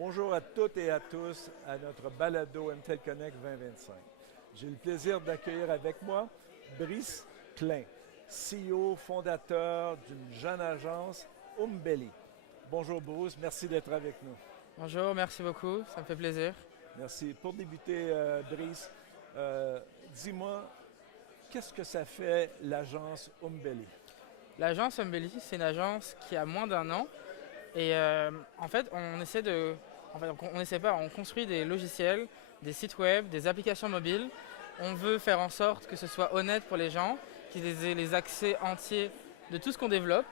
Bonjour à toutes et à tous à notre balado MTEL Connect 2025. J'ai le plaisir d'accueillir avec moi Brice Klein, CEO fondateur d'une jeune agence, Umbelly. Bonjour Bruce, merci d'être avec nous. Bonjour, merci beaucoup, ça me fait plaisir. Merci. Pour débuter, Brice, dis-moi, qu'est-ce que ça fait l'agence Umbelly? L'agence Umbelly, c'est une agence qui a moins d'un an et en fait, on essaie pas, on construit des logiciels, des sites web, des applications mobiles. On veut faire en sorte que ce soit honnête pour les gens, qu'ils aient les accès entiers de tout ce qu'on développe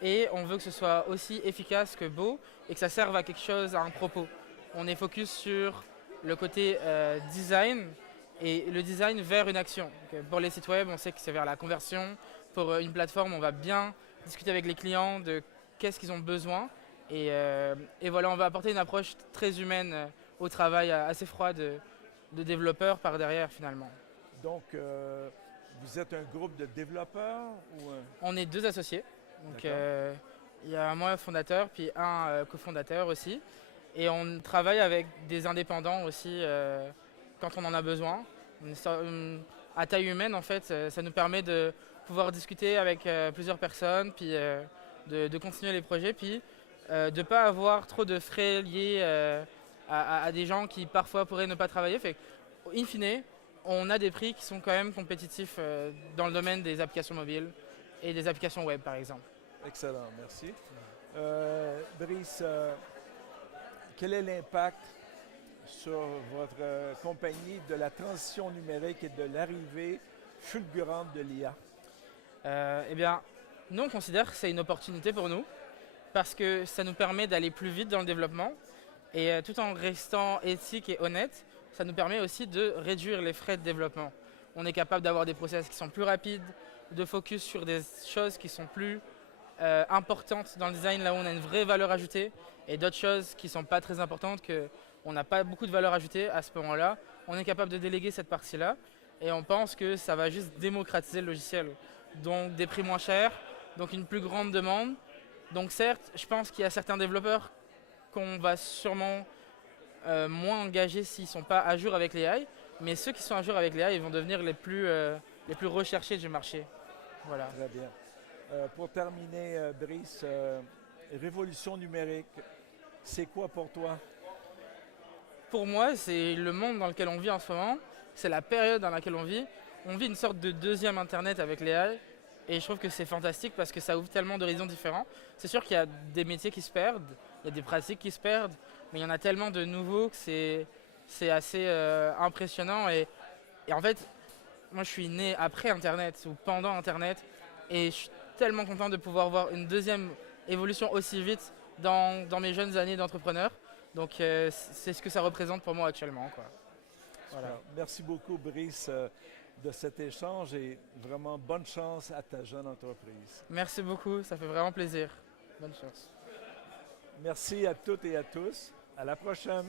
et on veut que ce soit aussi efficace que beau et que ça serve à quelque chose, à un propos. On est focus sur le côté design et le design vers une action. Donc, pour les sites web, on sait que c'est vers la conversion. Pour une plateforme, on va bien discuter avec les clients de qu'est-ce qu'ils ont besoin. Et voilà, on va apporter une approche très humaine au travail, assez froide de développeurs par derrière finalement. Donc, vous êtes un groupe de développeurs ou On est deux associés. Donc D'accord. il y a moi fondateur, puis un cofondateur aussi. Et on travaille avec des indépendants aussi quand on en a besoin. À taille humaine, en fait, ça nous permet de pouvoir discuter avec plusieurs personnes, puis de continuer les projets, puis de ne pas avoir trop de frais liés à des gens qui parfois pourraient ne pas travailler. Fait in fine, on a des prix qui sont quand même compétitifs dans le domaine des applications mobiles et des applications web, par exemple. Excellent, merci. Brice, quel est l'impact sur votre compagnie de la transition numérique et de l'arrivée fulgurante de l'IA? Eh bien, nous, on considère que c'est une opportunité pour nous parce que ça nous permet d'aller plus vite dans le développement et tout en restant éthique et honnête, ça nous permet aussi de réduire les frais de développement. On est capable d'avoir des process qui sont plus rapides, de focus sur des choses qui sont plus importantes dans le design, là où on a une vraie valeur ajoutée, et d'autres choses qui ne sont pas très importantes, qu'on n'a pas beaucoup de valeur ajoutée à ce moment-là. On est capable de déléguer cette partie-là, et on pense que ça va juste démocratiser le logiciel. Donc des prix moins chers, donc une plus grande demande. Donc certes, je pense qu'il y a certains développeurs qu'on va sûrement moins engager s'ils ne sont pas à jour avec les AI, mais ceux qui sont à jour avec les AI ils vont devenir les plus recherchés du marché. Voilà. Très bien. Pour terminer, Brice, révolution numérique, c'est quoi pour toi? Pour moi, c'est le monde dans lequel on vit en ce moment, c'est la période dans laquelle on vit. On vit une sorte de deuxième internet avec les AI et je trouve que c'est fantastique parce que ça ouvre tellement d'horizons différents. C'est sûr qu'il y a des métiers qui se perdent, il y a des pratiques qui se perdent, mais il y en a tellement de nouveaux que c'est assez impressionnant. Et en fait, moi je suis né après Internet ou pendant Internet et je suis tellement content de pouvoir voir une deuxième évolution aussi vite dans mes jeunes années d'entrepreneur. Donc c'est ce que ça représente pour moi actuellement, quoi. Voilà. Super. Merci beaucoup, Brice, de cet échange et vraiment bonne chance à ta jeune entreprise. Merci beaucoup, ça fait vraiment plaisir. Bonne chance. Merci à toutes et à tous. À la prochaine.